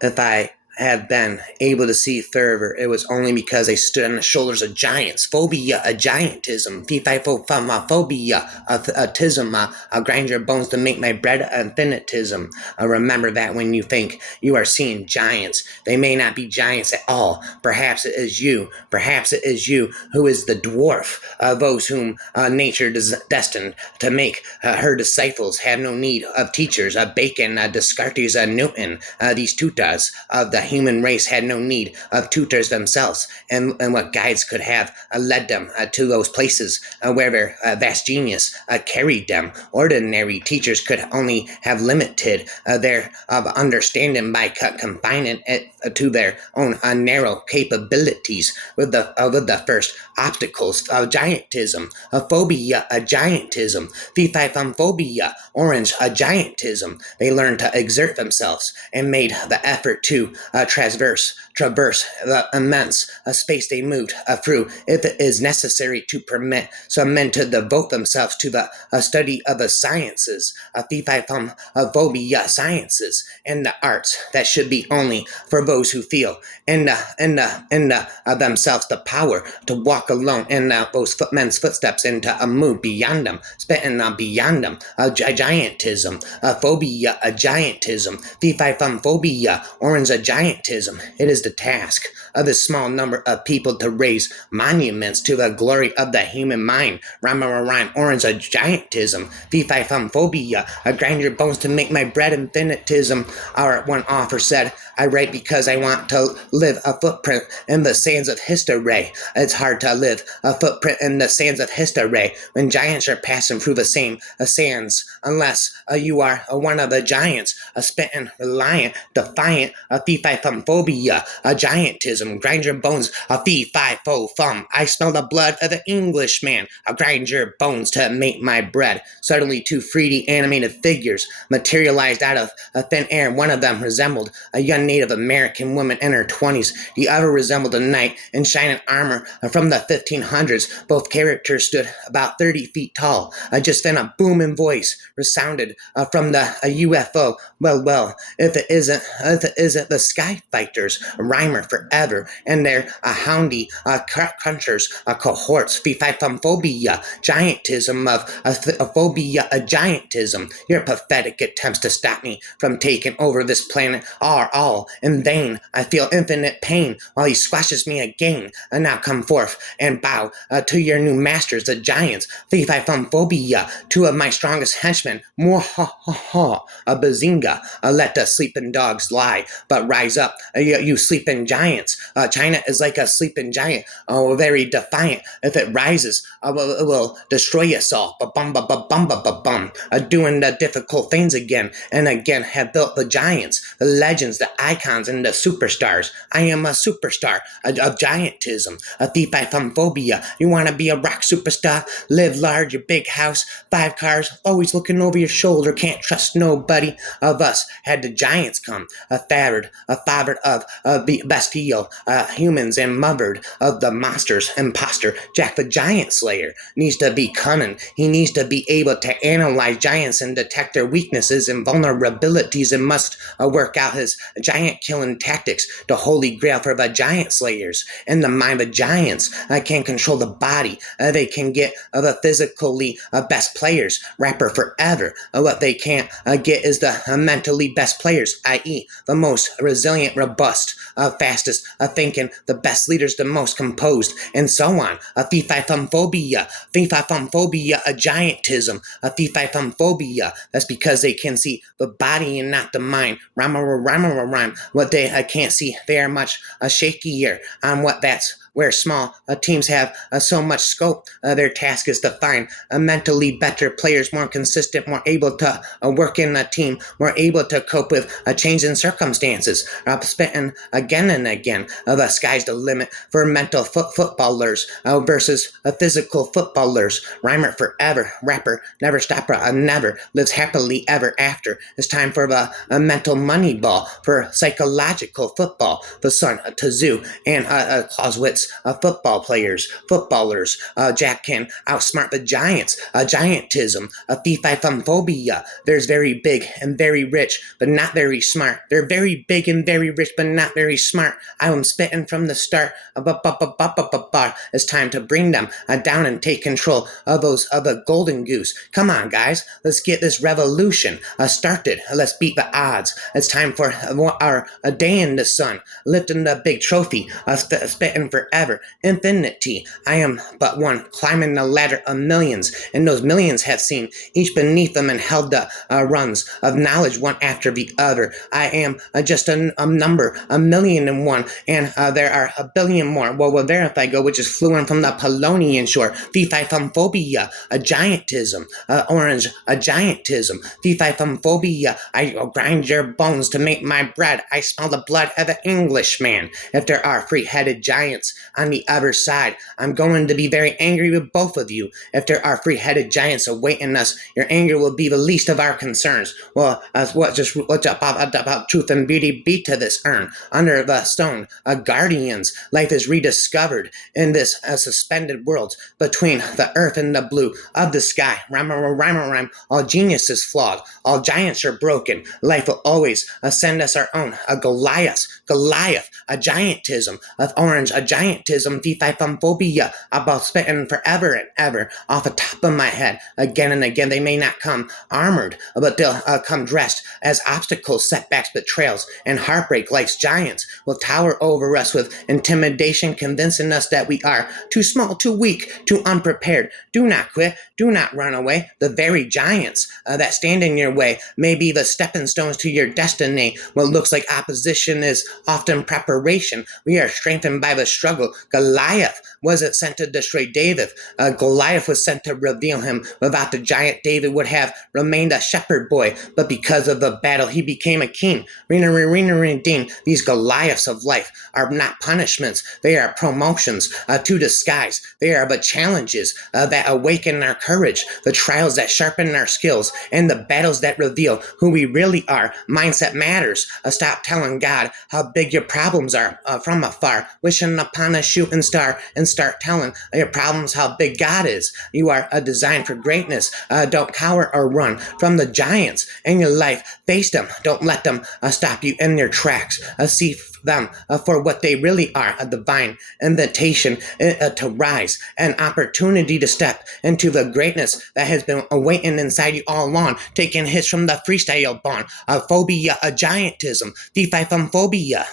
If I have been able to see further, it was only because I stood on the shoulders of giants. Phobia, a giantism. Phobia, a tism, a grind your bones to make my bread, infinitism. Remember that when you think you are seeing giants, they may not be giants at all. Perhaps it is you. Perhaps it is you who is the dwarf. Those whom nature destined to make her disciples have no need of teachers. Bacon, Descartes, Newton, these tutors of the human race had no need of tutors themselves, and what guides could have led them to those places where their vast genius carried them. Ordinary teachers could only have limited their understanding by confining it to their own narrow capabilities with the first obstacles of giantism, a phobia, a giantism, phobia, orange, a giantism. They learned to exert themselves and made the effort to traverse the immense space they moved through, if it is necessary to permit some men to devote themselves to the study of the sciences, phobia sciences, and the arts that should be only for those who feel in themselves the power to walk alone in those men's footsteps and to move beyond them, spitting beyond them, a giantism, a phobia, a giantism, phobia, orange, a giantism. It is the task of a small number of people to raise monuments to the glory of the human mind. Rhyme, orange, a giantism, phobia, I grind your bones to make my bread, infinitism. Our one author said, I write because I want to live a footprint in the sands of history. It's hard to live a footprint in the sands of history when giants are passing through the same sands, unless you are one of the giants, a spitting, reliant, defiant, a phobia, a giantism, grind your bones, a thumb. I smell the blood of the Englishman. I'll grind your bones to make my bread. Suddenly, two 3D animated figures materialized out of thin air. One of them resembled a young Native American woman in her 20s. The other resembled a knight in shining armor from the 1500s. Both characters stood about 30 feet tall. Just then a booming voice resounded from the UFO. Well, if it isn't the Sky Fighters, Rhymer forever, and their houndy crunchers, cohorts, phobia, giantism of a phobia, a giantism. Your pathetic attempts to stop me from taking over this planet are all in vain. I feel infinite pain while he squashes me again. And now come forth and bow to your new masters, the giants. Phobia, two of my strongest henchmen. A bazinga. Let the sleeping dogs lie, but rise up, you sleeping giants. China is like a sleeping giant, very defiant. If it rises, it will destroy us all. Doing the difficult things again and again have built the giants, the legends, the icons, and the superstars. I am a superstar of giantism, a phobia. You want to be a rock superstar? Live large, a big house, 5 cars, always looking over your shoulder, can't trust nobody. Of us had the giants come, a fathered of bestial humans and mothered of the monsters. Imposter Jack the Giant Slayer needs to be cunning. He needs to be able to analyze giants and detect their weaknesses and vulnerabilities, and must work out his giant killing tactics. The holy grail for the giant slayers in the mind of giants can control the body. They can get the physically best players, rapper forever. What they can't get is the mentally best players, i.e. the most resilient, robust, fastest thinking, the best leaders, the most composed, and so on. A phobia, a giantism, a phobia. That's because they can see the body and not the mind. Rhyme. What they can't see, they are much shakier on what that's where small teams have so much scope. Their task is to find mentally better players, more consistent, more able to work in a team, more able to cope with changing circumstances. Spitting again and again. The sky's the limit for mental footballers versus physical footballers. Rhymer forever, rapper, never stopper, never lives happily ever after. It's time for the mental money ball, for psychological football. The son to zoo and Clausewitz genius, footballers. Jack can outsmart the giants, giantism, fee-fi phobia. There's very big and very rich, but not very smart. They're very big and very rich, but not very smart. I am spitting from the start. It's time to bring them down and take control of the golden goose. Come on, guys, let's get this revolution started. Let's beat the odds. It's time for our a day in the sun, lifting the big trophy, spitting forever, infinity. I am but one, climbing the ladder of millions, and those millions have seen each beneath them and held the runs of knowledge one after the other. I am just a number, 1,000,001, and there are a billion more. Well, there if I go, which is fluent from the Polonian shore. Fee-fi phobia, a giantism, orange, a giantism. Fee-fi phobia, I grind your bones to make my bread. I smell the blood of the Englishman. If there are free-headed giants on the other side, I'm going to be very angry with both of you. If there are free-headed giants awaiting us, your anger will be the least of our concerns. Well, what's about truth and beauty be to this urn? Under the stone, guardians, life is rediscovered in this suspended world between the earth and the blue of the sky. Rhyme. All genius is flawed. All giants are broken. Life will always send us our own. A Goliath, a giantism of orange, a giantism, fee-fi phobia, about spitting forever and ever off the top of my head. Again and again, they may not come armored, but they'll come dressed as obstacles, setbacks, betrayals, and heartbreak. Life's giants will tower over us with intimidation, convincing us that we are too small, too weak, too unprepared. Do not quit. Do not run away. The very giants that stand in your way may be the stepping stones to your destiny. What looks like opposition is often preparation. We are strengthened by the struggle. Goliath wasn't sent to destroy David. Goliath was sent to reveal him. Without the giant, David would have remained a shepherd boy, but because of the battle, he became a king. These Goliaths of life are not punishments. They are promotions to the skies. They are but challenges that awaken our courage, the trials that sharpen our skills, and the battles that reveal who we really are. Mindset matters. Stop telling God how big your problems are from afar, wishing upon a shooting star, and start telling your problems how big God is. You are designed for greatness. Don't cower or run from the giants in your life. Face them. Don't let them stop you in your tracks. See them for what they really are, a divine invitation to rise, an opportunity to step into the greatness that has been awaiting inside you all along, taking hits from the freestyle bond, a phobia, a giantism, fee-fi phobia.